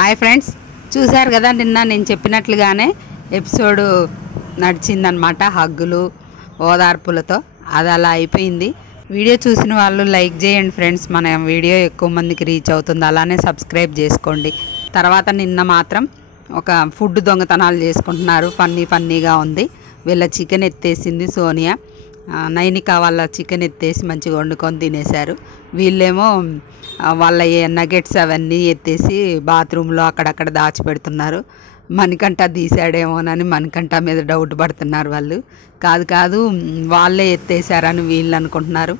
Hi friends, చూశారు కదా నిన్న నేను చెప్పినట్లుగానే ఎపిసోడ్ నడిచిందనమాట. హగ్గులు ఓదార్పులతో అది అలా అయిపోయింది. వీడియో చూసిన వాళ్ళు లైక్ చేయండి ఫ్రెండ్స్, మన వీడియో ఎక్కువ మందికి రీచ్ అవుతుంది. అలానే సబ్స్క్రైబ్ చేసుకోండి. తర్వాత నిన్న మాత్రం ఒక ఫుడ్ దొంగతనాలు చేసుకుంటున్నారు. ఫన్నీగా ఉంది. వీళ్ళ చికెన్ ఎత్తేసింది సోనియా. నైనిక వాళ్ళ చికెన్ ఎత్తేసి మంచిగా వండుకొని తినేశారు. వీళ్ళేమో వాళ్ళ నగెట్స్ అవన్నీ ఎత్తేసి బాత్రూంలో అక్కడక్కడ దాచిపెడుతున్నారు. మణికంఠ తీసాడేమోనని మణికంఠ మీద డౌట్ పడుతున్నారు వాళ్ళు. కాదు వాళ్ళే ఎత్తేసారని వీళ్ళు అనుకుంటున్నారు.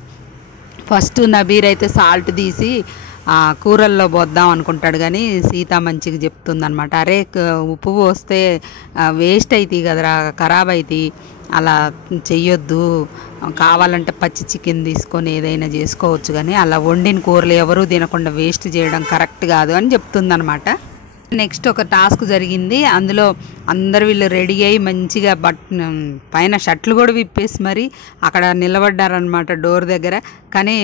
ఫస్ట్ నబీర్ అయితే సాల్ట్ తీసి కూరల్లో పోద్దాం అనుకుంటాడు, కానీ సీత మంచిగా చెప్తుందనమాట. అరే ఉప్పు పోస్తే వేస్ట్ అవుతాయి కదరా, ఖరాబ్ అవుతాయి, అలా చెయ్యొద్దు, కావాలంటే పచ్చి చికెన్ తీసుకొని ఏదైనా చేసుకోవచ్చు, కానీ అలా వండిన కూరలు ఎవరూ తినకుండా వేస్ట్ చేయడం కరెక్ట్ కాదు అని చెప్తుందనమాట. నెక్స్ట్ ఒక టాస్క్ జరిగింది. అందులో అందరు వీళ్ళు రెడీ అయ్యి మంచిగా పైన షర్ట్లు కూడా విప్పేసి మరి అక్కడ నిలబడ్డారనమాట డోర్ దగ్గర. కానీ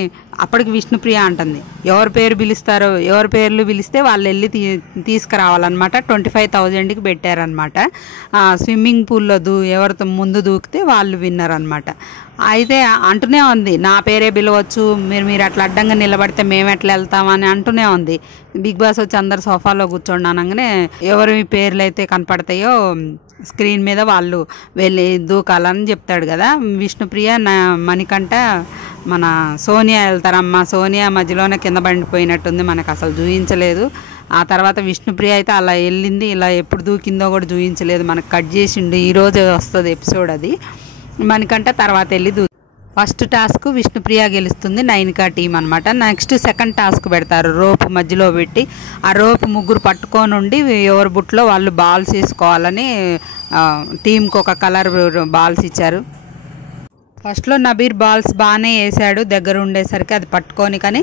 అప్పటికి విష్ణుప్రియ అంటుంది, ఎవరి పేర్లు పిలిస్తే వాళ్ళు వెళ్ళి తీసుకురావాలన్నమాట. 25,000కి పెట్టారనమాట. స్విమ్మింగ్ పూల్లో ఎవరితో ముందు దూకితే వాళ్ళు విన్నారనమాట. అయితే అంటూనే ఉంది, నా పేరే పిలవచ్చు, మీరు అట్లా అడ్డంగా నిలబడితే మేము ఎట్లా వెళ్తామని అంటూనే ఉంది. బిగ్ బాస్ వచ్చి అందరు సోఫాలో కూర్చోండి అనగానే ఎవరి పేర్లు అయితే కనపడతాయో స్క్రీన్ మీద వాళ్ళు వెళ్ళి దూకాలని చెప్తాడు కదా. విష్ణుప్రియ మణికంఠ మన సోనియా వెళ్తారమ్మా. సోనియా మధ్యలోనే కింద పడిపోయినట్టుంది, మనకు అసలు చూపించలేదు. ఆ తర్వాత విష్ణుప్రియ అయితే అలా వెళ్ళింది, ఇలా ఎప్పుడు దూకిందో కూడా చూపించలేదు, మనకు కట్ చేసిండు. ఈరోజు వస్తుంది ఎపిసోడ్ అది. మణికంఠ తర్వాత వెళ్ళి ఫస్ట్ టాస్క్ విష్ణుప్రియ గెలుస్తుంది, నైనికా టీం అనమాట. నెక్స్ట్ సెకండ్ టాస్క్ పెడతారు, రోపు మధ్యలో పెట్టి ఆ రోపు ముగ్గురు పట్టుకొని ఉండి ఎవరి బుట్లో వాళ్ళు బాల్స్ వేసుకోవాలని టీంకి ఒక కలర్ బాల్స్ ఇచ్చారు. ఫస్ట్లో నబీర్ బాల్స్ బాగానే వేసాడు దగ్గర ఉండేసరికి అది పట్టుకొని, కానీ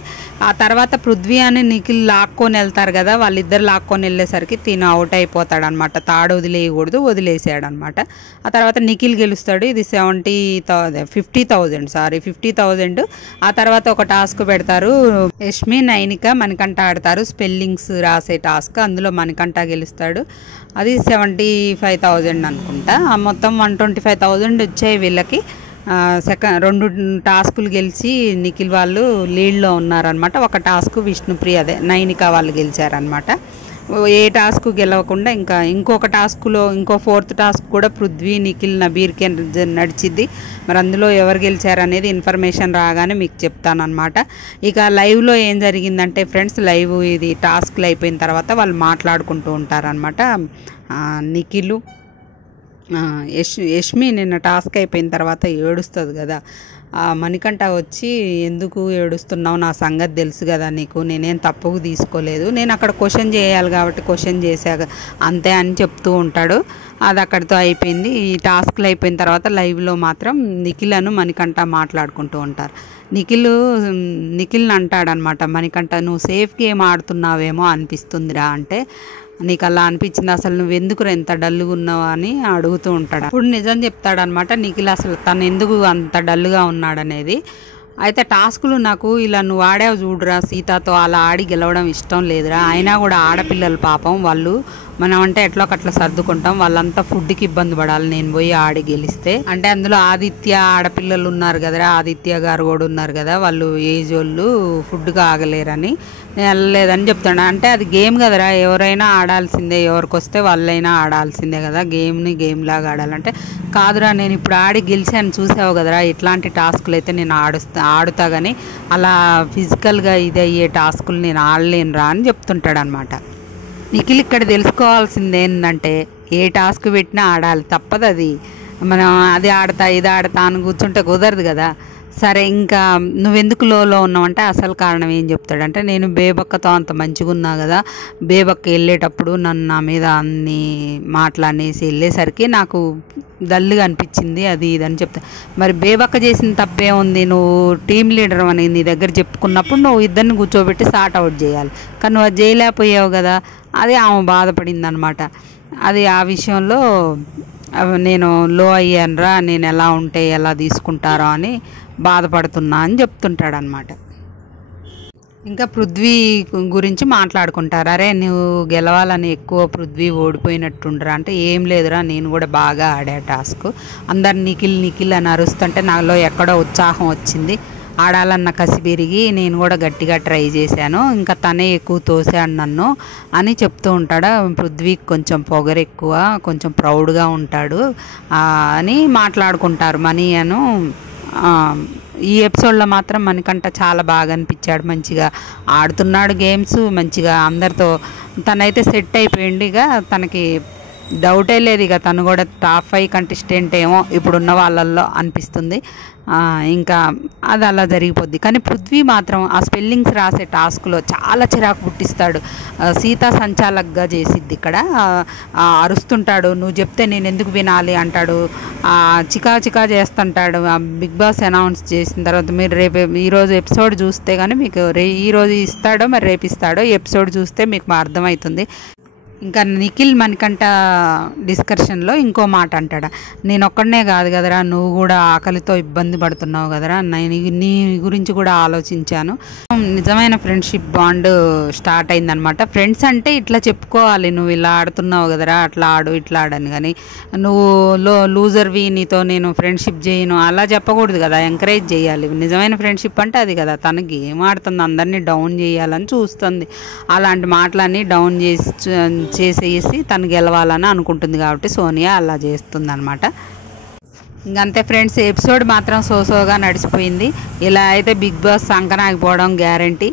ఆ తర్వాత పృథ్వీ అని నిఖిల్ లాక్కొని వెళ్తారు కదా, వాళ్ళిద్దరు లాక్కొని వెళ్ళేసరికి తిను అవుట్ అయిపోతాడు అనమాట. తాడు వదిలేయకూడదు, వదిలేసాడు అనమాట. ఆ తర్వాత నిఖిల్ గెలుస్తాడు. ఇది 50,000. ఆ తర్వాత ఒక టాస్క్ పెడతారు, యష్మి నైనిక మణికంఠ ఆడతారు, స్పెల్లింగ్స్ రాసే టాస్క్. అందులో మణికంఠ గెలుస్తాడు. అది 75,000 అనుకుంటా. మొత్తం 125,000 వచ్చాయి వీళ్ళకి. రెండు టాస్కులు గెలిచి నిఖిల్ వాళ్ళు లీడ్లో ఉన్నారనమాట. ఒక టాస్క్ విష్ణుప్రియ అదే నైనిక వాళ్ళు గెలిచారనమాట. ఏ టాస్క్ గెలవకుండా ఇంకొక టాస్క్లో ఇంకో 4th టాస్క్ కూడా పృథ్వీ నిఖిల్ నబీర్కే నడిచిద్ది. మరి అందులో ఎవరు గెలిచారనేది ఇన్ఫర్మేషన్ రాగానే మీకు చెప్తానమాట. ఇక లైవ్లో ఏం జరిగిందంటే ఫ్రెండ్స్, లైవ్ ఇది టాస్క్లు అయిపోయిన తర్వాత వాళ్ళు మాట్లాడుకుంటూ ఉంటారనమాట. నిఖిల్ యష్మి నిన్న టాస్క్ అయిపోయిన తర్వాత ఏడుస్తుంది కదా, మణికంఠ వచ్చి ఎందుకు ఏడుస్తున్నావు, నా సంగతి తెలుసు కదా నీకు, నేనేం తప్పుకు తీసుకోలేదు, నేను అక్కడ క్వశ్చన్ చేయాలి కాబట్టి క్వశ్చన్ చేశాక అంతే అని చెప్తూ ఉంటాడు. అది అక్కడితో అయిపోయింది. ఈ టాస్క్లు అయిపోయిన తర్వాత లైవ్లో మాత్రం నిఖిల్ అను మణికంఠ మాట్లాడుకుంటూ ఉంటారు. నిఖిల్ని అంటాడనమాట మణికంఠ, నువ్వు సేఫ్ గేమ్ ఆడుతున్నావేమో అనిపిస్తుందిరా అంటే, నీకు అలా అనిపించింది, అసలు నువ్వు ఎందుకు ఎంత డల్గా ఉన్నావు అని అడుగుతూ ఉంటాడు. అప్పుడు నిజం చెప్తాడనమాట నిఖిల్, అసలు తను ఎందుకు అంత డల్గా ఉన్నాడనేది. అయితే టాస్కులు నాకు ఇలా నువ్వు ఆడావు చూడరా సీతతో, అలా ఆడి గెలవడం ఇష్టం లేదురా. అయినా కూడా ఆడపిల్లలు పాపం వాళ్ళు, మనం అంటే ఎట్లా ఒకట్లా సర్దుకుంటాం, వాళ్ళంతా ఫుడ్కి ఇబ్బంది పడాలి నేను పోయి ఆడి గెలిస్తే అంటే. అందులో ఆదిత్య ఆడపిల్లలు ఉన్నారు కదరా, ఆదిత్య గారు కూడా ఉన్నారు కదా, వాళ్ళు ఏజ్ వాళ్ళు ఫుడ్గా ఆగలేరని నేను వెళ్ళలేదని చెప్తాను. అంటే అది గేమ్ కదరా, ఎవరైనా ఆడాల్సిందే, ఎవరికి వస్తే వాళ్ళైనా ఆడాల్సిందే కదా, గేమ్ లాగా ఆడాలంటే. కాదురా నేను ఇప్పుడు ఆడి గెలిచాను చూసావు కదరా, ఇట్లాంటి టాస్కులు అయితే నేను ఆడుతా కానీ అలా ఫిజికల్గా ఇది అయ్యే టాస్కులు నేను ఆడలేనురా అని చెప్తుంటాడు అనమాట. నిఖిల్ ఇక్కడ తెలుసుకోవాల్సింది ఏంటంటే, ఏ టాస్క్ పెట్టినా ఆడాలి, తప్పదు అది. మనం అది ఆడతా ఇది ఆడతా అని కూర్చుంటే కుదరదు కదా. సరే ఇంకా నువ్వెందుకు లోలో ఉన్నావంటే అసలు కారణం ఏం చెప్తాడంటే, నేను బేబక్కతో అంత మంచిగా ఉన్నా కదా, బేబక్క వెళ్ళేటప్పుడు నన్ను నా మీద అన్ని మాటలనేసి వెళ్ళేసరికి నాకు డల్గా అనిపించింది, అది ఇది అని చెప్తా. మరి బేబక్క చేసిన తప్పే ఉంది, నువ్వు టీం లీడర్ అని నీ దగ్గర చెప్పుకున్నప్పుడు నువ్వు ఇద్దరిని కూర్చోబెట్టి సార్ట్ అవుట్ చేయాలి, కానీ నువ్వు అది చేయలేకపోయావు కదా. అది ఆమె బాధపడింది అనమాట. అది ఆ విషయంలో నేను లో అయ్యానురా, నేను ఎలా ఉంటే ఎలా తీసుకుంటారో అని బాధపడుతున్నా అని చెప్తుంటాడనమాట. ఇంకా పృథ్వీ గురించి మాట్లాడుకుంటారు. అరే నువ్వు గెలవాలని ఎక్కువ పృథ్వీ ఓడిపోయినట్టుండరా అంటే, ఏం లేదురా నేను కూడా బాగా ఆడా టాస్క్, అందరు నిఖిల్ నిఖిల్ అని అరుస్తుంటే నాలో ఎక్కడో ఉత్సాహం వచ్చింది, ఆడాలన్న కసి పెరిగి నేను కూడా గట్టిగా ట్రై చేశాను, ఇంకా తనే ఎక్కువ తోసాడు నన్ను అని చెప్తూ ఉంటాడు. పృథ్వీకి కొంచెం పొగరు ఎక్కువ, కొంచెం ప్రౌడ్గా ఉంటాడు అని మాట్లాడుకుంటారు మనీ అను. ఈ ఎపిసోడ్లో మాత్రం మనకంట చాలా బాగా అనిపించాడు, మంచిగా ఆడుతున్నాడు గేమ్స్, మంచిగా అందరితో తనైతే సెట్ అయిపోయింది. ఇక తనకి డౌటే లేదు, ఇక తను కూడా టాప్ 5 కంటెస్టెంట్ ఏమో ఇప్పుడున్న వాళ్ళల్లో అనిపిస్తుంది. ఇంకా అది అలా జరిగిపోద్ది. కానీ పృథ్వీ మాత్రం ఆ స్పెల్లింగ్స్ రాసే టాస్క్లో చాలా చిరాకు పుట్టిస్తాడు. సీతా సంచాలక్గా చేసిద్ది ఇక్కడ, అరుస్తుంటాడు, నువ్వు చెప్తే నేను ఎందుకు వినాలి అంటాడు, చికా చికా చేస్తుంటాడు. బిగ్ బాస్ అనౌన్స్ చేసిన తర్వాత మీరు రేపు ఈరోజు ఎపిసోడ్ చూస్తే కానీ మీకు ఈరోజు ఇస్తాడో మరి రేపు ఇస్తాడో ఎపిసోడ్ చూస్తే మీకు అర్థమవుతుంది. ఇంకా నిఖిల్ మనకంట డిస్కషన్లో ఇంకో మాట అంటాడు, నేను ఒక్కడనే కాదు కదరా, నువ్వు కూడా ఆకలితో ఇబ్బంది పడుతున్నావు కదరా, నేను నీ గురించి కూడా ఆలోచించాను. నిజమైన ఫ్రెండ్షిప్ బాండ్ స్టార్ట్ అయిందనమాట. ఫ్రెండ్స్ అంటే ఇట్లా చెప్పుకోవాలి, నువ్వు ఇలా ఆడుతున్నావు కదరా, అట్లా ఆడు ఇట్లా ఆడని, కానీ నువ్వు లూజర్వి, నీతో నేను ఫ్రెండ్షిప్ చేయను అలా చెప్పకూడదు కదా, ఎంకరేజ్ చేయాలి. నిజమైన ఫ్రెండ్షిప్ అంటే అది కదా, తను గేమ్ ఆడుతుంది, అందరినీ డౌన్ చేయాలని చూస్తుంది, అలాంటి మాటలన్నీ డౌన్ చేసేసి తను గెలవాలని అనుకుంటుంది కాబట్టి సోనియా అలా చేస్తుంది అనమాట. ఇంకంతే ఫ్రెండ్స్, ఎపిసోడ్ మాత్రం సోసోగా నడిచిపోయింది. ఇలా అయితే బిగ్ బాస్ సంకనాగిపోవడం గ్యారంటీ.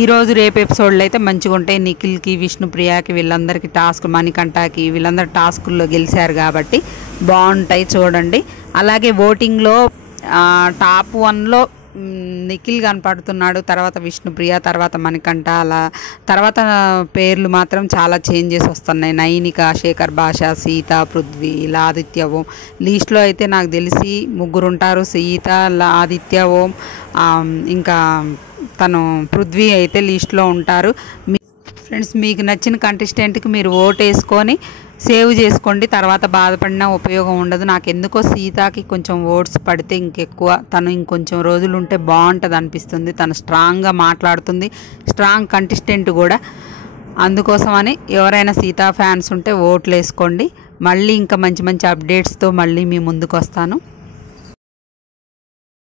ఈరోజు రేపు ఎపిసోడ్లో అయితే మంచిగా ఉంటాయి. నిఖిల్కి, విష్ణుప్రియకి, వీళ్ళందరికీ టాస్క్, మణికంఠకి వీళ్ళందరూ టాస్కుల్లో గెలిచారు కాబట్టి బాగుంటాయి చూడండి. అలాగే ఓటింగ్లో టాప్ 1లో నిఖిల్ కనపడుతున్నాడు, తర్వాత విష్ణుప్రియ, తర్వాత మణికంఠ, అలా తర్వాత పేర్లు మాత్రం చాలా చేంజెస్ వస్తున్నాయి. నైనిక, శేఖర్ భాష, సీత, పృథ్వీ, ఇలా ఆదిత్య ఓం. లీస్ట్లో అయితే నాకు తెలిసి 3 ఉంటారు, సీత, ఆదిత్య ఓం, ఇంకా తను పృథ్వీ అయితే లీస్ట్లో ఉంటారు. ఫ్రెండ్స్, మీకు నచ్చిన కంటెస్టెంట్కి మీరు ఓటు వేసుకొని సేవ్ చేసుకోండి, తర్వాత బాధపడినా ఉపయోగం ఉండదు. నాకు ఎందుకో సీతాకి కొంచెం ఓట్స్ పడితే ఇంకెక్కువ, తను ఇంకొంచెం రోజులు ఉంటే బాగుంటుంది అనిపిస్తుంది. తను స్ట్రాంగ్గా మాట్లాడుతుంది, స్ట్రాంగ్ కంటెస్టెంట్ కూడా. అందుకోసమని ఎవరైనా సీతా ఫ్యాన్స్ ఉంటే ఓట్లు వేసుకోండి. మళ్ళీ ఇంకా మంచి మంచి అప్డేట్స్తో మళ్ళీ మీ ముందుకు వస్తాను.